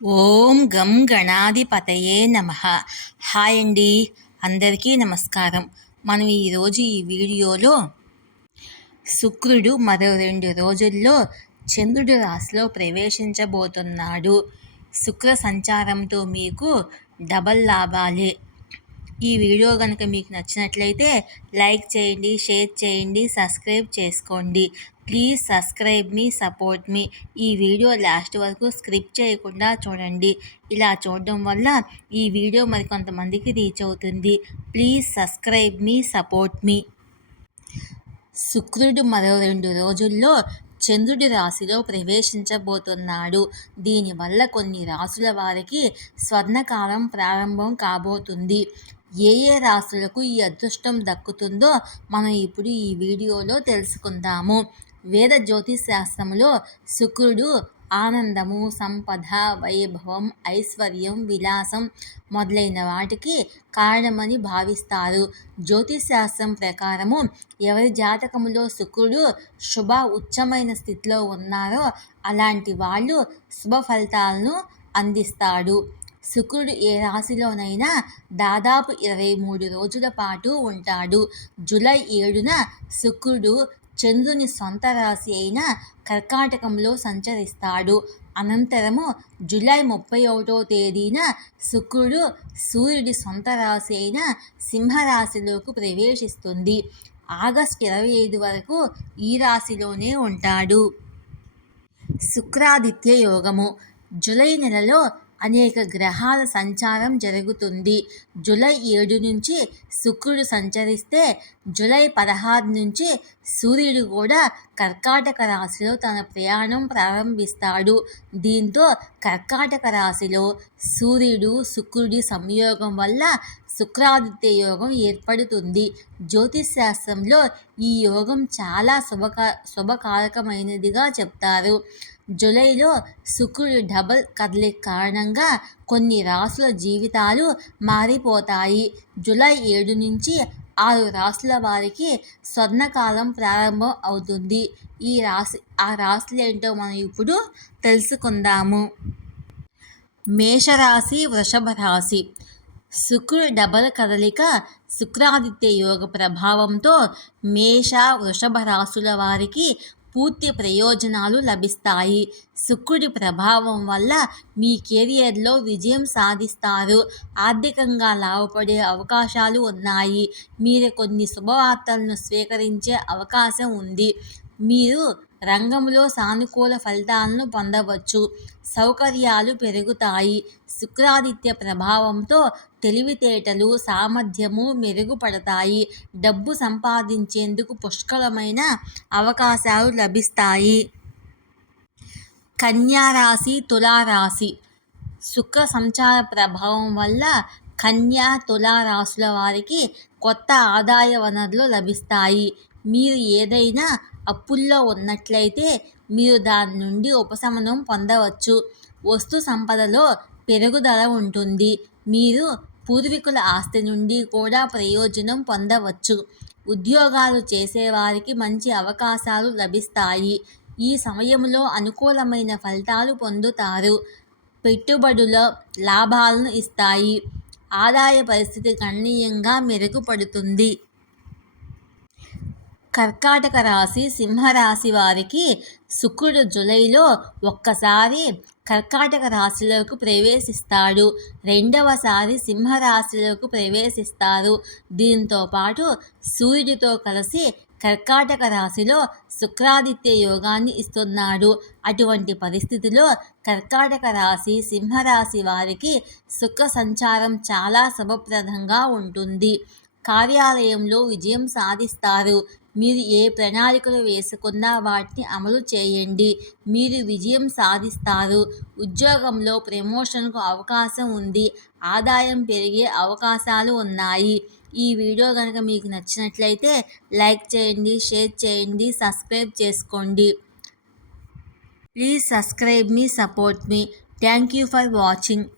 ఓం గం గణాధిపతయే నమః. హాయ్ అండి, అందరికీ నమస్కారం. మనం ఈరోజు ఈ వీడియోలో శుక్రుడు మరో 2 రోజుల్లో చంద్రుడి రాశిలో ప్రవేశించబోతున్నాడు. శుక్ర సంచారంతో మీకు డబల్ లాభాలే. ఈ వీడియో కనుక మీకు నచ్చినట్లయితే లైక్ చేయండి, షేర్ చేయండి, సబ్స్క్రైబ్ చేసుకోండి. ప్లీజ్ సబ్స్క్రైబ్ మీ, సపోర్ట్ మీ. ఈ వీడియో లాస్ట్ వరకు స్క్రిప్ట్ చేయకుండా చూడండి. ఇలా చూడడం వల్ల ఈ వీడియో మరికొంతమందికి రీచ్ అవుతుంది. ప్లీజ్ సబ్స్క్రైబ్ మీ, సపోర్ట్ మీ. శుక్రుడు మరో 2 రోజుల్లో చంద్రుడి రాశిలో ప్రవేశించబోతున్నాడు. దీనివల్ల కొన్ని రాశుల వారికి స్వర్ణకాలం ప్రారంభం కాబోతుంది. ఏ రాశులకు ఈ అదృష్టం దక్కుతుందో మనం ఇప్పుడు ఈ వీడియోలో తెలుసుకుందాము. వేద జ్యోతిశాస్త్రంలో శుక్రుడు ఆనందము, సంపద, వైభవం, ఐశ్వర్యం, విలాసం మొదలైన వాటికి కారణమని భావిస్తారు. జ్యోతిశాస్త్రం ప్రకారము ఎవరి జాతకములో శుక్రుడు శుభ ఉచ్చమైన స్థితిలో ఉన్నారో అలాంటి వాళ్ళు శుభ ఫలితాలను అందిస్తాడు. శుక్రుడు ఏ రాశిలోనైనా దాదాపు 23 రోజుల పాటు ఉంటాడు. జూలై 7న శుక్రుడు చంద్రుని సొంత రాశి అయిన కర్కాటకంలో సంచరిస్తాడు. అనంతరము జూలై 31వ తేదీన శుక్రుడు సూర్యుడి సొంత రాశి అయిన సింహరాశిలోకి ప్రవేశిస్తుంది. ఆగస్టు 25 వరకు ఈ రాశిలోనే ఉంటాడు. శుక్రాదిత్య యోగము. జూలై నెలలో అనేక గ్రహాల సంచారం జరుగుతుంది. జూలై 7 నుంచి శుక్రుడు సంచరిస్తే జూలై 16 నుంచి సూర్యుడు కూడా కర్కాటక రాశిలో తన ప్రయాణం ప్రారంభిస్తాడు. దీంతో కర్కాటక రాశిలో సూర్యుడు శుక్రుడి సంయోగం వల్ల శుక్రాదిత్య యోగం ఏర్పడుతుంది. జ్యోతిశాస్త్రంలో ఈ యోగం చాలా శుభకారకమైనదిగా చెప్తారు. జూలైలో శుక్రుడి డబల్ కదలిక కారణంగా కొన్ని రాశుల జీవితాలు మారిపోతాయి. జూలై 7 నుంచి 6 రాశుల వారికి స్వర్ణకాలం ప్రారంభం అవుతుంది. ఆ రాశులు ఏంటో మనం ఇప్పుడు తెలుసుకుందాము. మేషరాశి, వృషభ రాశి. శుక్రుడి డబల్ కదలిక శుక్రాదిత్య యోగ ప్రభావంతో మేష, వృషభ రాశుల వారికి పూర్తి ప్రయోజనాలు లభిస్తాయి. శుక్రుడి ప్రభావం వల్ల మీ కెరియర్లో విజయం సాధిస్తారు. ఆర్థికంగా లాభపడే అవకాశాలు ఉన్నాయి. మీరు కొన్ని శుభవార్తలను స్వీకరించే అవకాశం ఉంది. మీరు రంగంలో సానుకూల ఫలితాలను పొందవచ్చు. సౌకర్యాలు పెరుగుతాయి. శుక్రాదిత్య ప్రభావంతో తెలివితేటలు, సామర్థ్యము మెరుగుపడతాయి. డబ్బు సంపాదించేందుకు పుష్కలమైన అవకాశాలు లభిస్తాయి. కన్యా రాశి, తులారాశి. శుక్ర సంచార ప్రభావం వల్ల కన్యా, తులారాశుల వారికి కొత్త ఆదాయ వనరులు లభిస్తాయి. మీరు ఏదైనా అప్పుల్లో ఉన్నట్లయితే మీరు దాని నుండి ఉపశమనం పొందవచ్చు. వస్తు సంపదలో పెరుగుదల ఉంటుంది. మీరు పూర్వీకుల ఆస్తి నుండి కూడా ప్రయోజనం పొందవచ్చు. ఉద్యోగాలు చేసేవారికి మంచి అవకాశాలు లభిస్తాయి. ఈ సమయంలో అనుకూలమైన ఫలితాలు పొందుతారు. పెట్టుబడుల లాభాలను ఇస్తాయి. ఆదాయ పరిస్థితి గణనీయంగా మెరుగుపడుతుంది. కర్కాటక రాశి, సింహరాశి వారికి శుక్రుడు జూలైలో ఒక్కసారి కర్కాటక రాశిలోకి ప్రవేశిస్తాడు. రెండవసారి సింహరాశిలోకి ప్రవేశిస్తారు. దీంతో పాటు సూర్యుడితో కలిసి కర్కాటక రాశిలో శుక్రాదిత్య యోగాన్ని ఇస్తున్నాడు. అటువంటి పరిస్థితిలో కర్కాటక రాశి, సింహరాశి వారికి శుక్ర సంచారం చాలా శుభప్రదంగా ఉంటుంది. కార్యాలయంలో విజయం సాధిస్తారు. మీరు ఏ ప్రణాళికలు వేసుకున్నా వాటిని అమలు చేయండి. మీరు విజయం సాధిస్తారు. ఉద్యోగంలో ప్రమోషన్కు అవకాశం ఉంది. ఆదాయం పెరిగే అవకాశాలు ఉన్నాయి. ఈ వీడియో కనుక మీకు నచ్చినట్లయితే లైక్ చేయండి, షేర్ చేయండి, సబ్స్క్రైబ్ చేసుకోండి. Please subscribe me, support me. Thank you for watching.